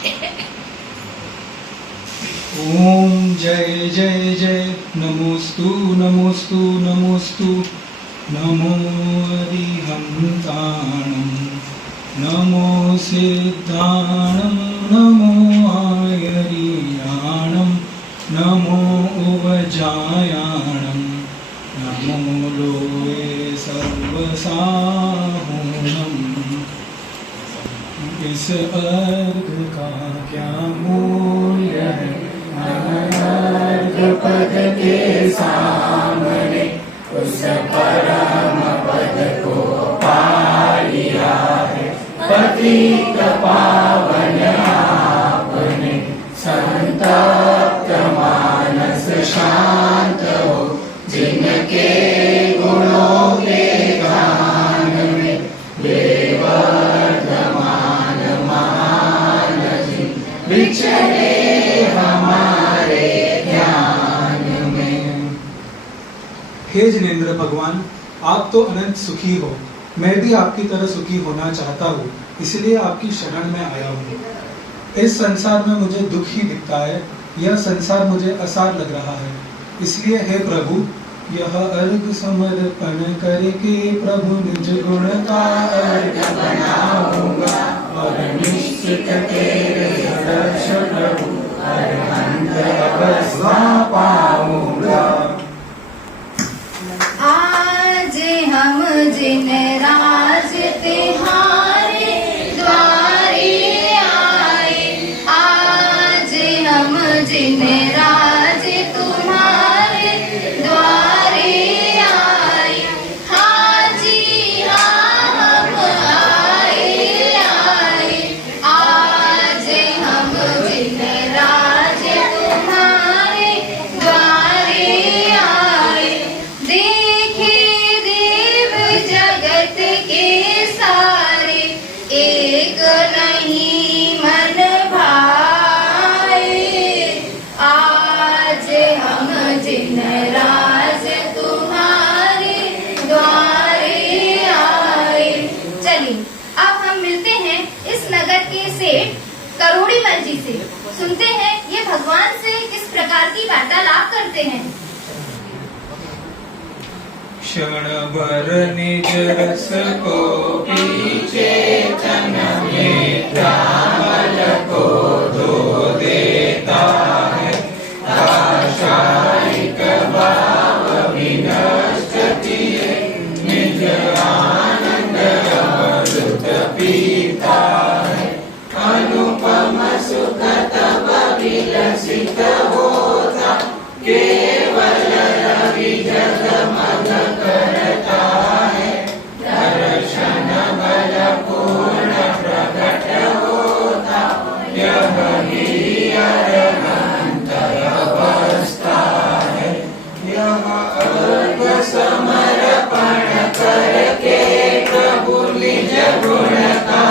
ओम जय जय जय नमोस्तु नमोस्तु नमोस्तु नमो अरिहन्ताणं नमो सिद्धाणं नमो आयरियाणं नमो उवजायाणं नमो लोये सर्वसाहुणम्। इस अर्घ का क्या मूल्य है, अर्घ पद के सामने उस परम पद को पा लिया है। पतित पावन आपने संतप्त मानस शांत हो, जिनके गुणों के गान में वे वर्धमान महान जिन विचरे हमारे ध्यान में। हे जिनेंद्र भगवान, आप तो अनंत सुखी हो, मैं भी आपकी तरह सुखी होना चाहता हूँ, इसलिए आपकी शरण में आया हूँ। इस संसार में मुझे दुख ही दिखता है, यह संसार मुझे असार लग रहा है, इसलिए हे प्रभु यह अर्घ समर्पण करके प्रभु निज गुण का अर्घ बनाऊंगा और निश्चित तेरे दर्शन प्रभु अरहंत अवस्था पाऊंगा। आज हम जिन राज तिहारे द्वारे आए, आज हम जिन राज तुम्हारे द्वारे आए। हाँ जी हाँ हम आए आए, आज हम जिन राज तुम्हारे द्वारे आए। देखे देव जगत के सारे, एक नहीं मन भाए। आज हम जिन राज तुम्हारे द्वारे आए। चलिए अब हम मिलते हैं इस नगर के सेठ करोड़ीमल जी से, सुनते हैं ये भगवान से किस प्रकार की वार्तालाप करते हैं। क्षण भर निज रस को पीछे तन में चावल को धो देता है, आशायिक भाव विनष्ट किए निज आनंद अमृत पीता है। अनुपम सुख तब विलसित होता, केवल रवि जगमग करता है। दर्शन बल पूर्ण प्रकट होता, यह ही अरहंत अवस्था है। यह अर्घ समर्पण करके प्रभु निज गुण का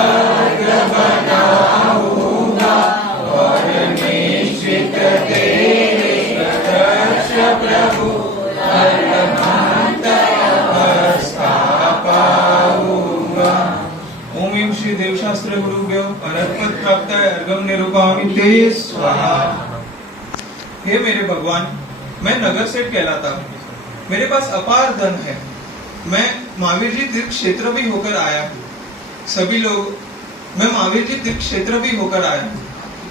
अर्घ बनाऊंगा और निश्चित तेरे दर्श प्रभु अरहंत अवस्था पाऊंगा। ओम एम श्री देवशास्त्र गुरुभ्यो अनर्पद प्राप्त अर्घम निरूपामि ते स्वाहा। हे मेरे भगवान, मैं नगर सेठ कहलाता हूँ, मेरे पास अपार धन है, मैं महावीर जी तीर्थ क्षेत्र भी होकर आया हूँ। सभी लोग, मैं महावीर जी तीर्थ क्षेत्र भी होकर आया हूँ।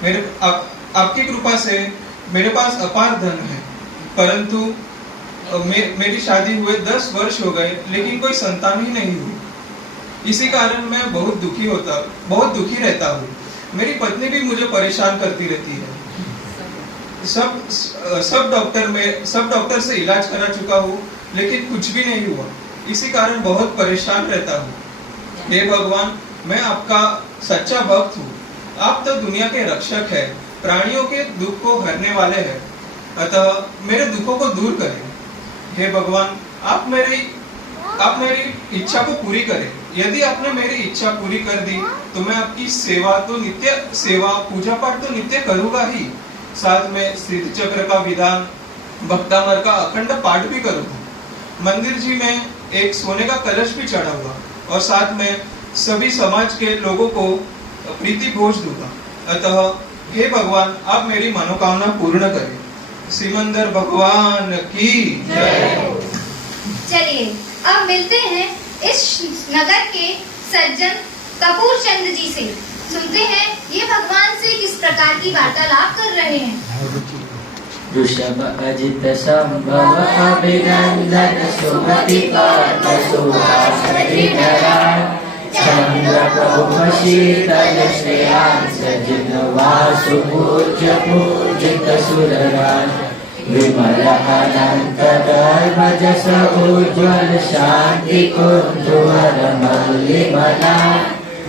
मेरे आपकी कृपा से मेरे पास अपार धन है, परंतु मेरी शादी हुए 10 वर्ष हो गए, लेकिन कोई संतान ही नहीं हुई। इसी कारण मैं बहुत दुखी रहता हूँ। मेरी पत्नी भी मुझे परेशान करती रहती है। सब डॉक्टर से इलाज करा चुका हूँ, लेकिन कुछ भी नहीं हुआ। इसी कारण बहुत परेशान रहता हूँ। हे भगवान, मैं आपका सच्चा भक्त हूँ। आप तो दुनिया के रक्षक है, प्राणियों के दुख को हरने वाले हैं, अतः मेरे दुखों को दूर करें। हे भगवान, आप मेरी इच्छा को पूरी करें। यदि आपने मेरी इच्छा पूरी कर दी तो मैं आपकी सेवा पूजा पाठ तो नित्य करूंगा ही, साथ में सिद्ध चक्र का विधान, भक्तामर का अखंड पाठ भी करूंगा। मंदिर जी में एक सोने का कलश भी चढ़ाऊंगा और साथ में सभी समाज के लोगों को प्रीति भोज दूंगा। अतः हे भगवान, आप मेरी मनोकामना पूर्ण करें। सिमंदर भगवान की जय। चलिए अब मिलते हैं इस नगर के सज्जन कपूर चंद जी से। सुनते हैं ये भगवान से किस प्रकार की वार्तालाप कर रहे हैं। ऋषभ अजित संभव अभिनंदन सुमति पार्थ सुहासधि धरान चंद्र प्रभु शीतल श्रेयांस जिन वासु पूज्य पूजित सुरराज विमल अनंत धर्म जस उज्ज्वल शांति कुंजवर मल्लिमला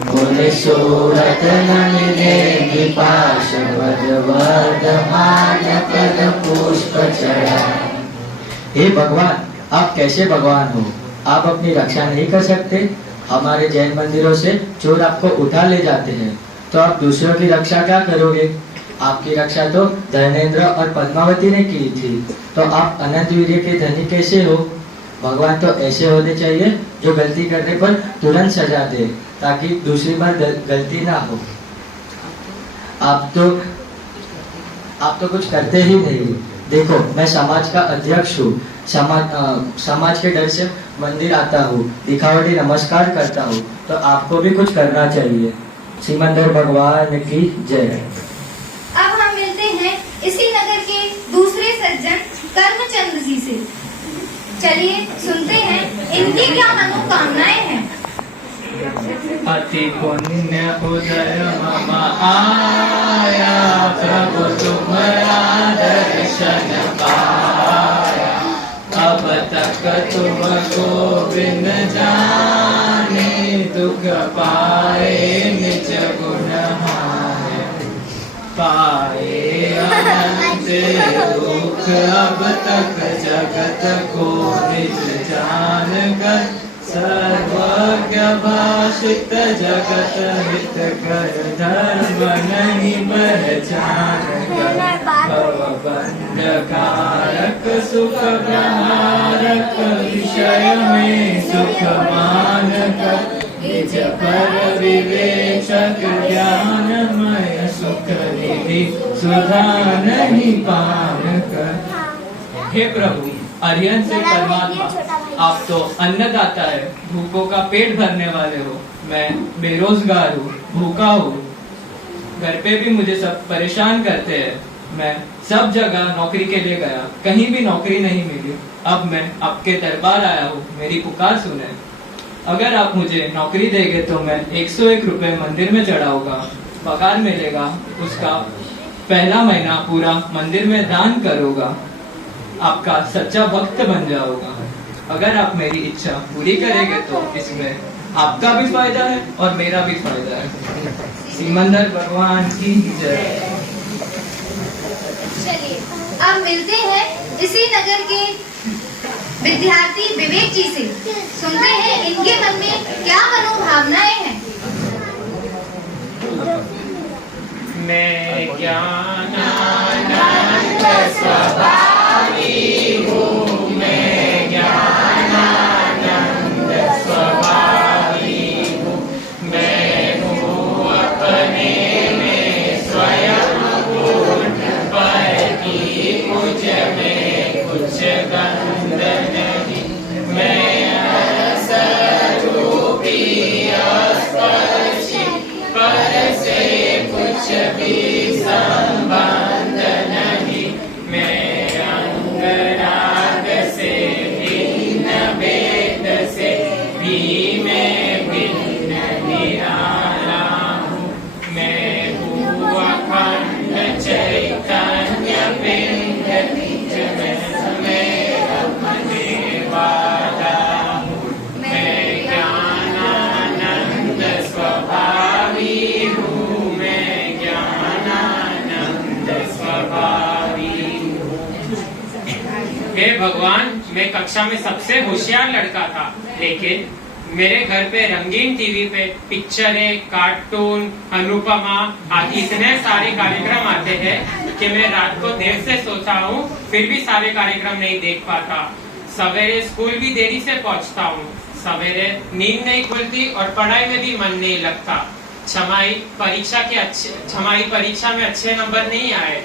मुनि सूरत नमिने विपाश वर्धमान पद पुष्प चढ़ा। हे भगवान, आप कैसे भगवान हो? आप अपनी रक्षा नहीं कर सकते? हमारे जैन मंदिरों से चोर आपको उठा ले जाते हैं, तो आप दूसरों की रक्षा क्या करोगे? आपकी रक्षा तो धर्मेंद्र और पद्मावती ने की थी, तो आप अनंत वीर्य के धनी कैसे हो? भगवान तो ऐसे होने चाहिए जो गलती करने पर तुरंत सजा दे, ताकि दूसरी बार गलती ना हो। आप तो कुछ करते ही नहीं। देखो, मैं समाज का अध्यक्ष हूँ, समाज के डर से मंदिर आता हूँ, दिखावटी नमस्कार करता हूँ, तो आपको भी कुछ करना चाहिए। सिमंदर भगवान की जय। अब हम मिलते हैं इसी नगर के दूसरे सज्जन कर्मचंद जी से। चलिए सुनते हैं इनकी क्या मनोकामनाएं हैं। अति पुण्य उदय मम आया, प्रभु तुम्हारा दर्शन पाया। अब तक तुमको बिन जाने, दुख पाए निज गुण हारे। पाए अनंत दुख अब तक जगत को निज जान कर। सर्वज्ञ भाषित जगत हित कर, धर्म नहीं पहचान कर। भवबंध कारक सुख प्रहारक, विषय में सुख मान कर। निज पर विवेचक ज्ञानमय, सुख निधि सुधा नहीं पान कर। हे प्रभु, अरिहंत से परमात्मा, आप तो अन्नदाता है, भूखों का पेट भरने वाले हो। मैं बेरोजगार हूँ, भूखा हूँ, घर पे भी मुझे सब परेशान करते हैं। मैं सब जगह नौकरी के लिए गया, कहीं भी नौकरी नहीं मिली। अब मैं आपके दरबार आया हूँ, मेरी पुकार सुने। अगर आप मुझे नौकरी देंगे तो मैं 101 रुपए मंदिर में चढ़ाऊंगा, पगार मिलेगा, उसका पहला महीना पूरा मंदिर में दान करूंगा, आपका सच्चा भक्त बन जाऊंगा। अगर आप मेरी इच्छा पूरी करेंगे तो इसमें आपका भी फायदा है और मेरा भी फायदा है। सिमंदर भगवान की जय। चलिए अब मिलते हैं इसी नगर के विद्यार्थी विवेक जी से। सुनते हैं इनके मन में क्या मनोभावनाएं हैं। मैं ज्ञानानंद स्वभावी हूँ, मैं ज्ञानानंद स्वभावी हूँ। मैं हूँ अपने में स्वयं पूर्ण, पर की मुझ में कुछ गंध नहीं। मैं स्वरूपी अस्पर्शी, पर से कुछ भी संबंध नहीं। मैं अंग राग से भिन्न, वेद से भी मैं भिन्न निराला हूँ। मैं हूँ अखंड चैतन्य पिंड, निज में रमने वाला हूँ। मैं ज्ञानानंद स्वभावी हूँ, मैं ज्ञानानंद स्वभावी हूँ। हे भगवान, मैं कक्षा में सबसे होशियार लड़का था, लेकिन मेरे घर पे रंगीन टीवी पे पिक्चरें, कार्टून, अनुपमा आदि इतने सारे कार्यक्रम आते हैं कि मैं रात को देर से सोता हूँ, फिर भी सारे कार्यक्रम नहीं देख पाता। सवेरे स्कूल भी देरी से पहुँचता हूँ, सवेरे नींद नहीं खुलती और पढ़ाई में भी मन नहीं लगता। छमाही परीक्षा में अच्छे नंबर नहीं आए,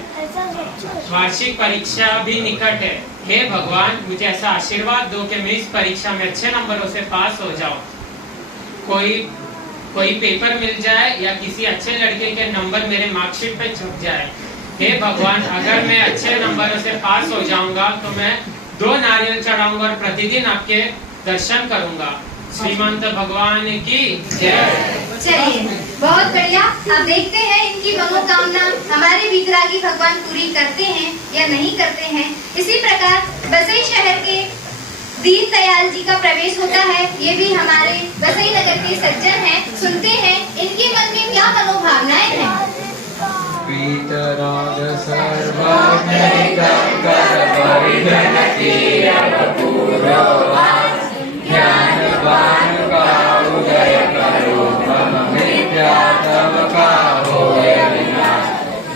वार्षिक परीक्षा भी निकट है। हे भगवान, मुझे ऐसा आशीर्वाद दो कि मैं इस परीक्षा में अच्छे नंबरों से पास हो जाऊं। कोई पेपर मिल जाए या किसी अच्छे लड़के के नंबर मेरे मार्कशीट पे छप जाए। हे भगवान, अगर मैं अच्छे नंबरों से पास हो जाऊंगा तो मैं 2 नारियल चढ़ाऊंगा और प्रतिदिन आपके दर्शन करूंगा। श्रीमंत भगवान की जय। चलिए, बहुत बढ़िया। अब देखते हैं इनकी मनोकामना हमारे वितरागी भगवान पूरी करते हैं या नहीं करते हैं। इसी प्रकार बसई शहर के दीन दयाल जी का प्रवेश होता है। ये भी हमारे बसई नगर के सज्जन हैं। सुनते हैं इनके मन में क्या मनोभावनाएं हैं। वीतराग सर्वज्ञ परिजन की अपूर्व ज्ञानवान का उदय करो, मम मिथ्या तव का होय विनाश।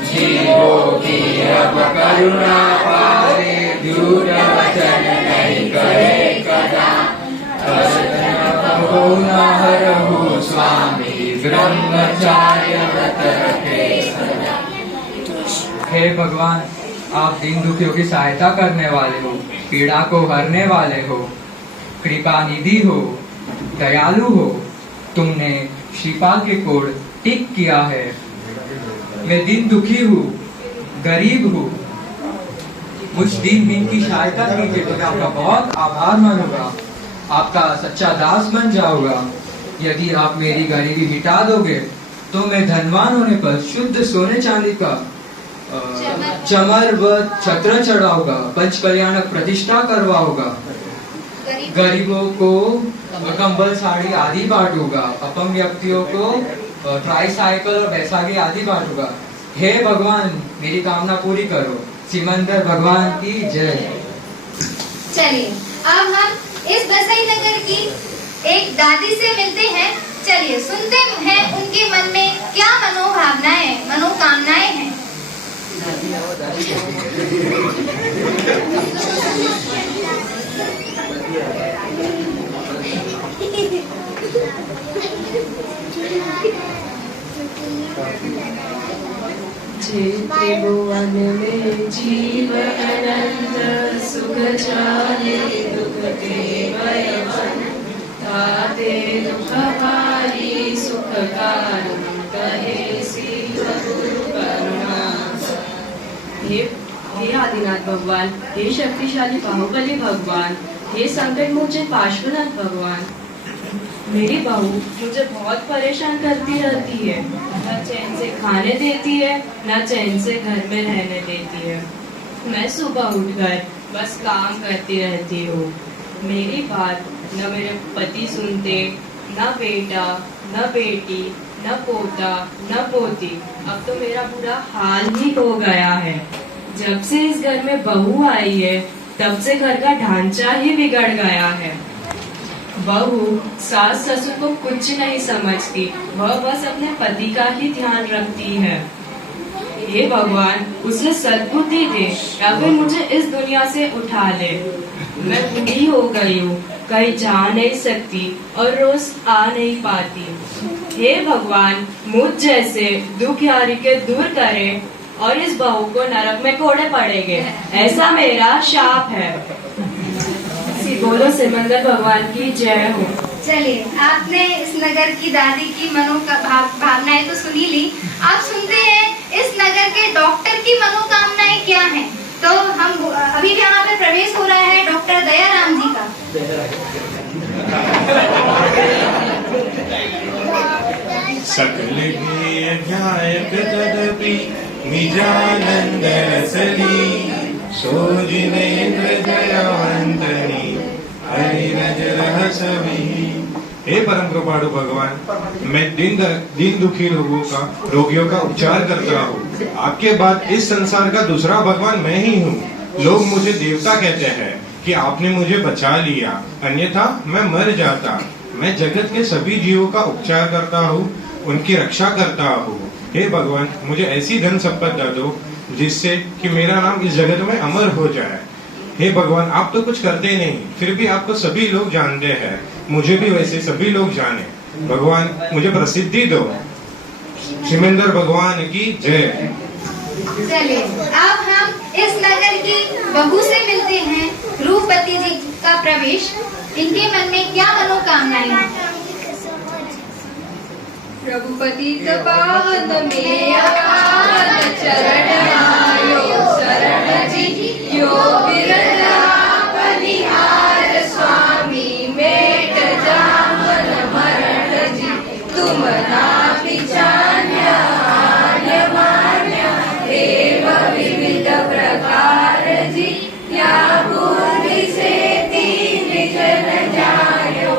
जीवों की अब करुणा पावे, झूठ वचन नहीं करे कदा। कहो न हरहु स्वामी, ब्रह्मचार्य व्रत रखे सदा। हे भगवान, आप दीन दुखियों की सहायता करने वाले हो, पीड़ा को हरने वाले हो, कृपा निधि हो, दयालु हो। तुमने श्रीपाल के कोड टिक किया है। मैं दिन दुखी हूँ, गरीब हूँ, मुझ दीनहीन की सहायता कीजिए। तो आपका बहुत आभार मानूंगा, आपका सच्चा दास बन जाऊंगा। यदि आप मेरी गरीबी मिटा दोगे तो मैं धनवान होने पर शुद्ध सोने चांदी का चमर व छत्र चढ़ाऊंगा, पंच कल्याणक प्रतिष्ठा करवाऊंगा, गरीबों को कंबल साड़ी आदि बांटूंगा, अपंग व्यक्तियों को ट्राईसाइकिल और बैसाखी आदि बांटूंगा। हे भगवान, मेरी कामना पूरी करो। सिमंदर भगवान की जय। चलिए, अब हम इस बसई नगर की एक दादी से मिलते हैं। चलिए, सुनते हैं उनके मन में क्या मनोभावनाएं, मनोकामनाएं हैं। त्रिभुवन में जीव अनंत, सुख चाहे दुख के भयवन। ताते दुख पारी सुख कारण, कहे शिव गुरु करुणा। हे आदिनाथ भगवान, हे शक्तिशाली बाहुबली भगवान, हे संकट मोचन पार्श्वनाथ भगवान, मेरी बहू मुझे बहुत परेशान करती रहती है। न चैन से खाने देती है, न चैन से घर में रहने देती है। मैं सुबह उठकर बस काम करती रहती हूँ। मेरी बात न मेरे पति सुनते, न बेटा, न बेटी, न पोता, न पोती। अब तो मेरा बुरा हाल ही हो गया है। जब से इस घर में बहू आई है, तब से घर का ढांचा ही बिगड़ गया है। बहू सास ससुर को कुछ नहीं समझती, वह बस अपने पति का ही ध्यान रखती है। हे भगवान, उसे सद्बुद्धि दे या फिर मुझे इस दुनिया से उठा ले। मैं बूढ़ी हो गई हूँ, कहीं जा नहीं सकती और रोज आ नहीं पाती। हे भगवान, मुझ जैसे दुखियारी के दूर करे और इस बहू को नरक में कोड़े पड़ेंगे, ऐसा मेरा शाप है। बोलो सिमंदर भगवान की जय हो। चलिए, आपने इस नगर की दादी की भावनाएं तो सुनी ली। आप सुनते हैं इस नगर के डॉक्टर की मनोकामनाएं क्या हैं। तो हम अभी यहाँ पे प्रवेश हो रहा है डॉक्टर दयाराम जी का। सकल तदपि निजानंद रसली, सोजिनेन्द्र जयवंतनी हरिरज रहसवी। हे परम कृपालु भगवान, मैं दिन दुखी रोगियों का उपचार करता हूँ। आपके बाद इस संसार का दूसरा भगवान मैं ही हूँ। लोग मुझे देवता कहते हैं कि आपने मुझे बचा लिया, अन्यथा मैं मर जाता। मैं जगत के सभी जीवों का उपचार करता हूँ, उनकी रक्षा करता हूँ। हे भगवान, मुझे ऐसी धन संपदा दो जिससे कि मेरा नाम इस जगत में अमर हो जाए। हे भगवान, आप तो कुछ करते नहीं, फिर भी आपको सभी लोग जानते हैं। मुझे भी वैसे सभी लोग जाने। भगवान, मुझे प्रसिद्धि दो। सिमंदर भगवान की जय। चलिए अब हम इस नगर की बहू से मिलते हैं। रूपवती जी का प्रवेश, इनके मन में क्या मनोकामनाएं हैं? रघुपति पावन में आवन चरण आयो शरण जी यो बिरला बलिहार स्वामी मेट जामन मरण जी तुम ना पिछान्य आन्य मान्य देव विविध प्रकार जी या बुद्धि से तीन जन जायो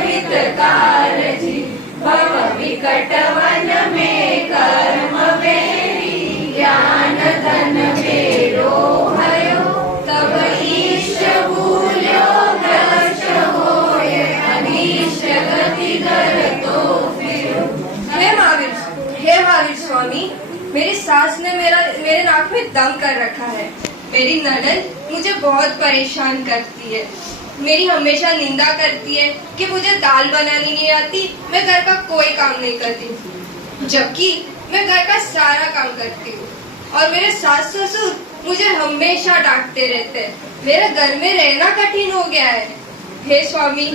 हितकार जी भव विकट वन में कर्म बेरी ज्ञान धन मेरो भयो तब ईश भूल्यो भ्रष्ट होय अनीश गति कर तो फिर। हे महावीर स्वामी, मेरी सास ने मेरे नाक में दम कर रखा है। मेरी ननद मुझे बहुत परेशान करती है। मेरी हमेशा निंदा करती है कि मुझे दाल बनानी नहीं आती, मैं घर का कोई काम नहीं करती, जबकि मैं घर का सारा काम करती हूँ। और मेरे सास ससुर मुझे हमेशा डांटते रहते हैं। मेरे घर में रहना कठिन हो गया है। हे स्वामी,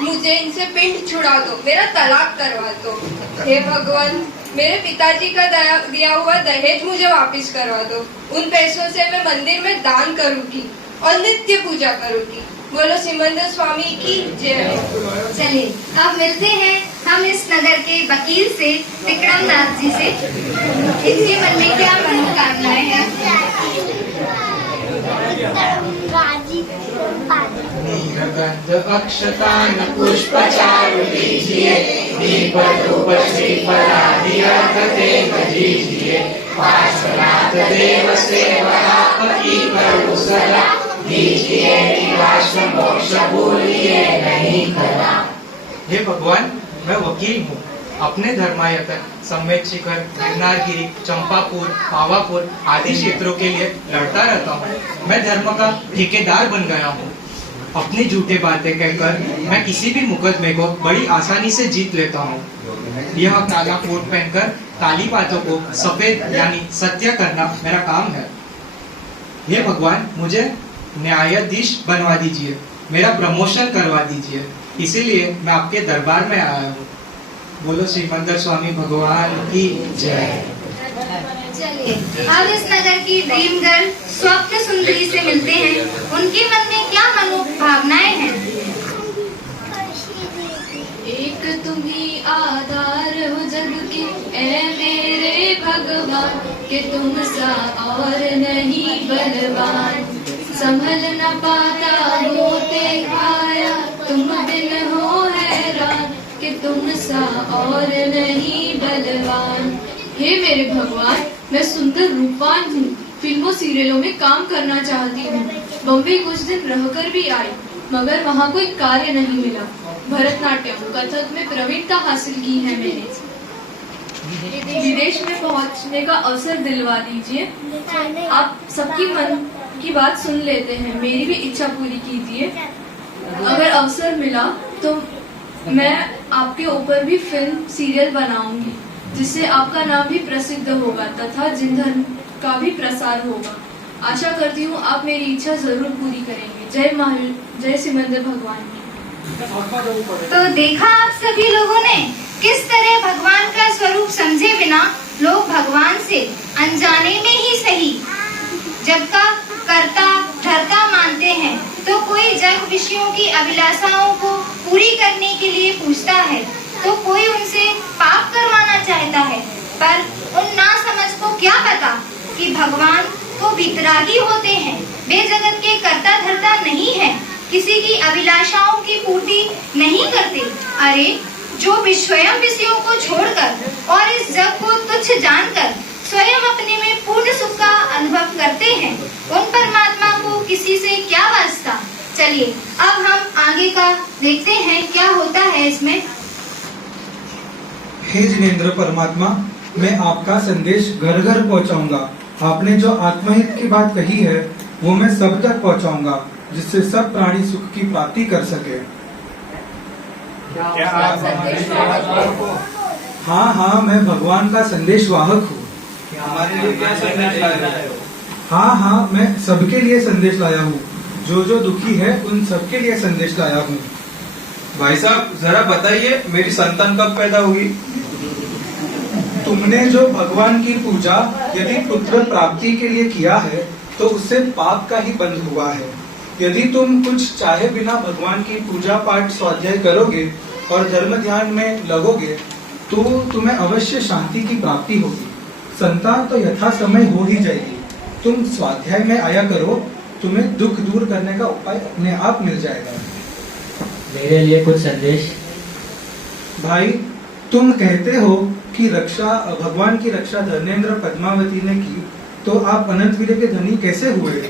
मुझे इनसे पिंड छुड़ा दो, मेरा तलाक करवा दो। हे भगवान, मेरे पिताजी का दिया हुआ दहेज मुझे वापस करवा दो। उन पैसों से मैं मंदिर में दान करूंगी और नित्य पूजा करूंगी। बोलो सिमंदर स्वामी की जय। चलिए अब मिलते हैं हम इस नगर के वकील से, विक्रम नाथ जी से। इनके मन में क्या मनोकामनाएं हैं? नीलगंध अक्षतान पुष्प चारु दीजिए, दीप धूप श्रीफलादि अर्घ देव दीजिए। पार्श्वनाथ देव सेवा आपकी करूं सदा, दीजिए निराश मोक्ष भूलिए नहीं खरा। हे भगवान, मैं वकील हूँ। अपने धर्मायतन सम्मेद शिखर, गिरनारगिरी, चंपापुर, पावापुर आदि क्षेत्रों के लिए लड़ता रहता हूँ। मैं धर्म का ठेकेदार बन गया हूँ। अपनी झूठे बातें कहकर मैं किसी भी मुकदमे को बड़ी आसानी से जीत लेता हूँ। यह काला कोट पहनकर काली बातों को सफेद यानी सत्य करना मेरा काम है। हे भगवान, मुझे न्यायाधीश बनवा दीजिए, मेरा प्रमोशन करवा दीजिए। इसीलिए मैं आपके दरबार में आया हूँ। बोलो श्रीमंदर स्वामी भगवान की जय। चलिए अब इस नगर की ड्रीम गर्ल स्वप्न सुंदरी से मिलते हैं। उनके मन में क्या मनोभावनाएं हैं? एक तुम्ही आधार हो जग के ऐ मेरे भगवान, के तुम सा और नहीं बलवान। संभल न पाता होते खाया, तुम बिन हो हैरान, कि तुम सा और नहीं बलवान। हे मेरे भगवान, मैं सुंदर रूपवान हूँ। फिल्मों सीरियलों में काम करना चाहती हूँ। बम्बई कुछ दिन रहकर भी आई, मगर वहाँ कोई कार्य नहीं मिला। भरतनाट्यम, कथक में प्रवीणता हासिल की है मैंने। विदेश में पहुँचने का अवसर दिलवा दीजिए। आप सबकी मन की बात सुन लेते हैं, मेरी भी इच्छा पूरी कीजिए। अगर अवसर मिला तो मैं आपके ऊपर भी फिल्म सीरियल बनाऊंगी, जिससे आपका नाम भी प्रसिद्ध होगा तथा जिन धर्म का भी प्रसार होगा। आशा करती हूँ आप मेरी इच्छा जरूर पूरी करेंगे। जय महावीर, जय सिमंदर भगवान। तो देखा आप सभी लोगों ने किस तरह भगवान का स्वरूप समझे बिना लोग भगवान से अनजाने में ही सही जग का कर्ता धर्ता मानते हैं। तो कोई जग विषयों की अभिलाषाओं को पूरी करने के लिए पूछता है, तो कोई उनसे पाप करवाना चाहता है। पर उन नासमझ को क्या पता कि भगवान तो वितरागी होते हैं, वे जगत के कर्ता धर्ता नहीं है, किसी की अभिलाषाओं की पूर्ति नहीं करते। अरे जो भी स्वयं विषयों को छोड़कर और इस जग को तुच्छ जानकर स्वयं अपने में पूर्ण सुख का अनुभव करते हैं, उन परमात्मा को किसी से क्या वास्ता। चलिए अब हम आगे का देखते हैं क्या होता है इसमें। हे जिनेंद्र परमात्मा, मैं आपका संदेश घर घर पहुंचाऊंगा। आपने जो आत्महित की बात कही है वो मैं सब तक पहुंचाऊंगा, जिससे सब प्राणी सुख की प्राप्ति कर सके। क्या आप हमारी बात को हाँ हाँ, मैं भगवान का संदेश वाहक हूँ। हमारे लिए क्या संदेश लाए हो? हाँ हाँ, मैं सबके लिए संदेश लाया हूँ। जो दुखी है उन सबके लिए संदेश लाया हूँ। भाई साहब जरा बताइए, मेरी संतान कब पैदा होगी? तुमने जो भगवान की पूजा यदि पुत्र प्राप्ति के लिए किया है तो उससे पाप का ही बंध हुआ है। यदि तुम कुछ चाहे बिना भगवान की पूजा पाठ स्वाध्याय करोगे और धर्म ध्यान में लगोगे तो तुम्हें अवश्य शांति की प्राप्ति होगी। संतान तो यथा समय हो ही जाएगी। तुम स्वाध्याय में आया करो, तुम्हें दुख दूर करने का उपाय अपने आप मिल जाएगा। मेरे लिए कुछ संदेश। भाई, तुम कहते हो कि भगवान की रक्षा धर्मेंद्र पद्मावती ने की, तो आप अनंत वीर्य के धनी कैसे हुए?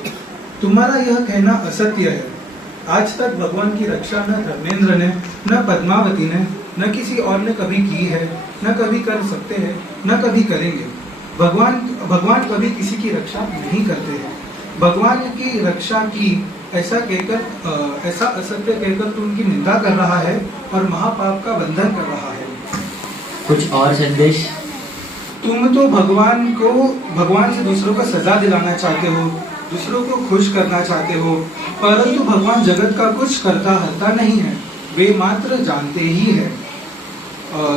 तुम्हारा यह कहना असत्य है। आज तक भगवान की रक्षा न धर्मेंद्र ने, न पद्मावती ने, न किसी और ने कभी की है, न कभी कर सकते हैं, न कभी करेंगे। भगवान कभी किसी की रक्षा नहीं करते हैं। भगवान की रक्षा की ऐसा असत्य कहकर तू उनकी निंदा कर रहा है और महापाप का बंधन कर रहा है। कुछ और संदेश। तुम तो भगवान से दूसरों को सजा दिलाना चाहते हो, दूसरों को खुश करना चाहते हो, परंतु भगवान जगत का कुछ करता हरता नहीं है, वे मात्र जानते ही है।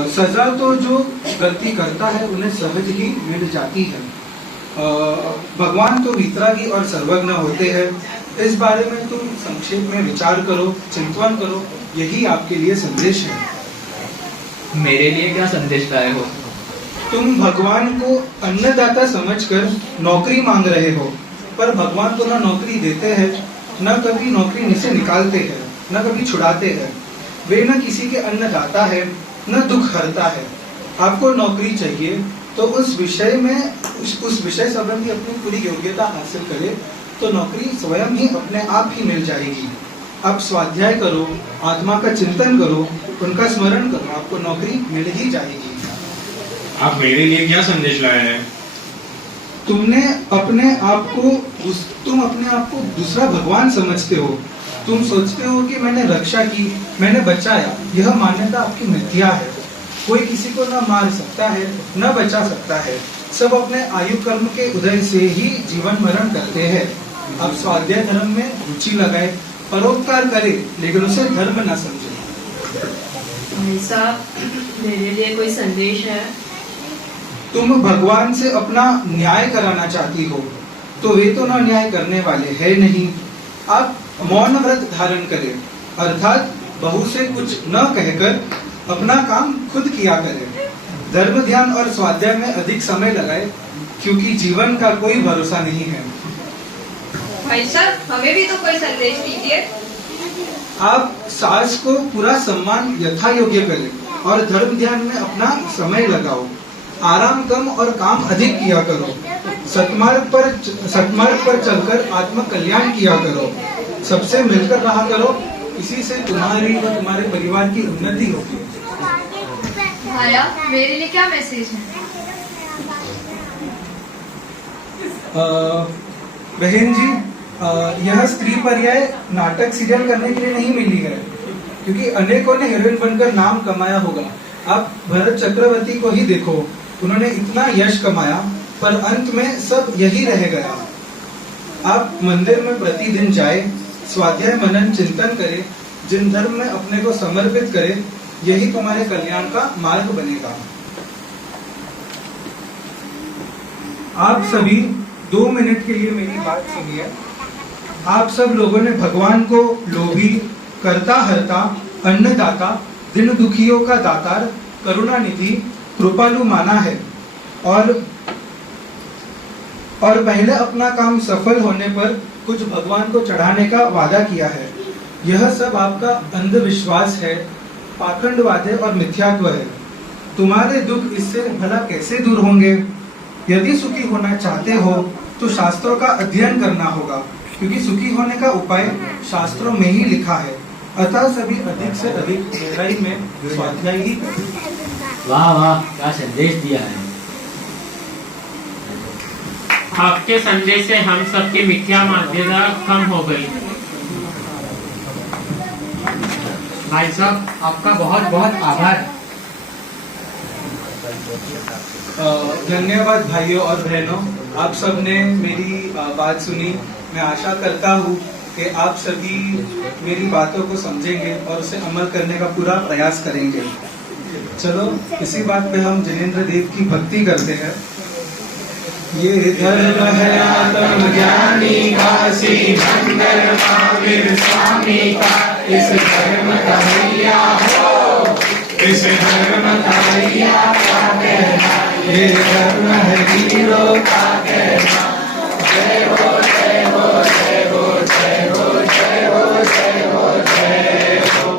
सजा तो जो गलती करता है उन्हें सहज ही मिल जाती है। भगवान तो वितरागी और सर्वज्ञ होते हैं। इस बारे में तुम संक्षेप में विचार करो, चिंतन करो, यही आपके लिए संदेश है। मेरे लिए क्या संदेश लाए हो? तुम भगवान को अन्नदाता समझकर नौकरी मांग रहे हो, पर भगवान को न नौकरी देते हैं, न कभी नौकरी से निकालते हैं, न कभी छुड़ाते हैं। वे न किसी के अन्नदाता है, न दुख हरता है। आपको नौकरी चाहिए तो उस विषय संबंधी अपनी पूरी योग्यता हासिल करे तो नौकरी स्वयं ही अपने आप ही मिल जाएगी। आप स्वाध्याय करो, आत्मा का चिंतन करो, उनका स्मरण करो, आपको नौकरी मिल ही जाएगी। आप मेरे लिए क्या संदेश लाए हैं? तुम अपने आप को दूसरा भगवान समझते हो। तुम सोचते हो कि मैंने रक्षा की, मैंने बचाया। यह मान्यता आपकी मिथ्या है। कोई किसी को न मार सकता है, न बचा सकता है। सब अपने आयु कर्म के उदय से ही जीवन मरण करते हैं। अब स्वाध्याय धर्म में रुचि लगाए, परोपकार करे, लेकिन उसे धर्म न समझे। भाई साहब, मेरे लिए कोई संदेश है? तुम भगवान से अपना न्याय कराना चाहती हो, तो वे तो न न्याय करने वाले है नहीं। आप मौन व्रत धारण करें, अर्थात बहू से कुछ न कहकर अपना काम खुद किया करें। धर्म ध्यान और स्वाध्याय में अधिक समय लगाए, क्योंकि जीवन का कोई भरोसा नहीं है। भाई साहब, हमें भी तो कोई संदेश दीजिए। आप सास को पूरा सम्मान यथा योग्य करें और धर्म ध्यान में अपना समय लगाओ। आराम कम और काम अधिक किया करो। सतमार्ग पर चलकर आत्म कल्याण किया करो। सबसे मिलकर रहा करो, इसी से तुम्हारी व तुम्हारे परिवार की उन्नति होगी। भाया, मेरे लिए क्या मैसेज है? बहन जी, यह स्त्री पर्याय नाटक सीरियल करने के लिए नहीं मिली है, क्योंकि अनेकों ने हीरोइन बनकर नाम कमाया होगा। आप भरत चक्रवर्ती को ही देखो, उन्होंने इतना यश कमाया, पर अंत में सब यही रह गया। आप मंदिर में प्रतिदिन जाए, स्वाध्याय मनन चिंतन करे, जिन धर्म में अपने को समर्पित करे, यही तुम्हारे कल्याण का मार्ग बनेगा। आप सभी 2 मिनट के लिए मेरी बात सुनिए। आप सब लोगों ने भगवान को लोभी, करता हरता, अन्नदाता, दिन दुखियों का दातार, करुणा निधि, कृपालु माना है और पहले अपना काम सफल होने पर कुछ भगवान को चढ़ाने का वादा किया है। यह सब आपका अंधविश्वास है, पाखंडवाद है और मिथ्यात्व है। तुम्हारे दुख इससे भला कैसे दूर होंगे? यदि सुखी होना चाहते हो तो शास्त्रों का अध्ययन करना होगा, क्योंकि सुखी होने का उपाय शास्त्रों में ही लिखा है। अतः सभी अधिक से अधिक गहराई में स्वाध्याय ही करें। वाह वाह, क्या संदेश दिया है। आपके संदेश से हम सबकी मिथ्या मान्यता कम हो गई। भाई साहब, आपका बहुत बहुत आभार। धन्यवाद भाइयों और बहनों, आप सब ने मेरी बात सुनी। मैं आशा करता हूँ कि आप सभी मेरी बातों को समझेंगे और उसे अमल करने का पूरा प्रयास करेंगे। चलो इसी बात पे हम जिनेंद्र देव की भक्ति करते हैं। ये धर्म है आत्म ज्ञानी काशी मंदिर महावीर स्वामी का, इस धर्म का भैया हो, इस धर्म का भैया का कहना, ये धर्म है वीरों का कहना। जय हो जय हो जय हो जय हो जय हो जय हो जय हो।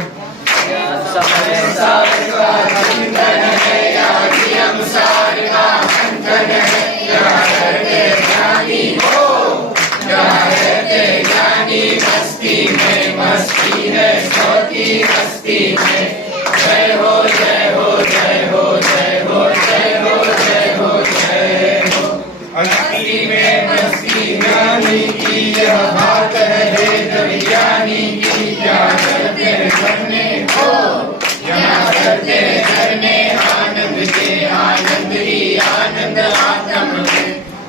समय सार का चिंतन है या नियम सार का बंधन है, या रहते ज्ञानी हो, या रहते ज्ञानी मस्ती में, मस्ती है छोटी मस्ती में। जय हो जय हो जय हो जय हो जय हो जय हो जय हो। मस्ती में मस्ती ज्ञानी की यह बात है, वेद विज्ञानी की क्या करते करने हो, क्या करते करने आनंद के, आनंद ही आनंद आत्म में।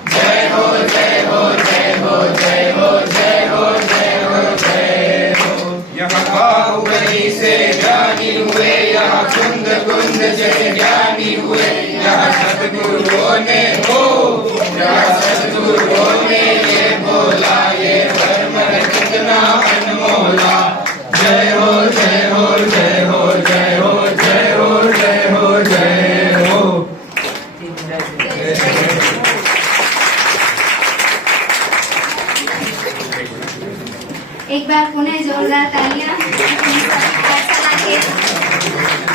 जय हो जय हो जय हो जय हो जय हो जय हो जय हो। यहाँ बाहुबली से ज्ञानी हुए, यहाँ कुंद कुंद से ज्ञानी हुए, यहाँ सदगुरुओं ने हो, यहाँ सदगुरुओं ने ये बोला, ये धर्म है कितना अनमोला। जय हो जय हो जय हो जय हो जय हो जय हो जय हो। एक बार पुनः जोरदार तालियां पाठशाला के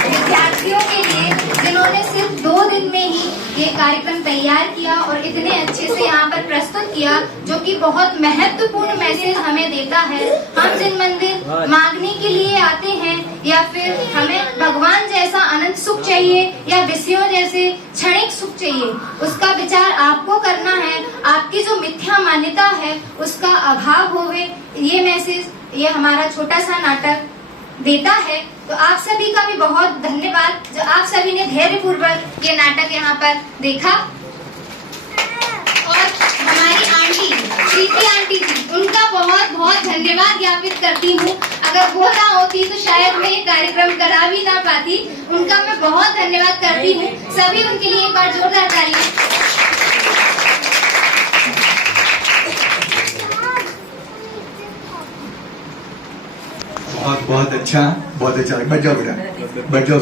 विद्यार्थियों के लिए, जिन्होंने सिर्फ 2 दिन में ही ये कार्यक्रम तैयार किया और इतने अच्छे से यहाँ पर प्रस्तुत किया, जो कि बहुत महत्वपूर्ण मैसेज हमें देता है। हम जिन मंदिर मांगने के लिए आते हैं, या फिर हमें भगवान जैसा अनंत सुख चाहिए या विषयों जैसे क्षणिक सुख चाहिए, उसका विचार आपको करना है। आपकी जो मिथ्या मान्यता है उसका अभाव होवे, ये मैसेज ये हमारा छोटा सा नाटक देता है। तो आप सभी का भी बहुत धन्यवाद, जो आप सभी ने धैर्य पूर्वक ये नाटक यहाँ पर देखा। और हमारी आंटी प्रीति आंटी जी, उनका बहुत बहुत धन्यवाद ज्ञापित करती हूँ। अगर वो ना होती तो शायद मैं ये कार्यक्रम करा भी ना पाती। उनका मैं बहुत धन्यवाद करती हूँ। सभी उनके लिए एक बार जोरदार तालियां। बहुत अच्छा, बहुत अच्छा। बैठ जाओ बेटा, बैठ जाओ।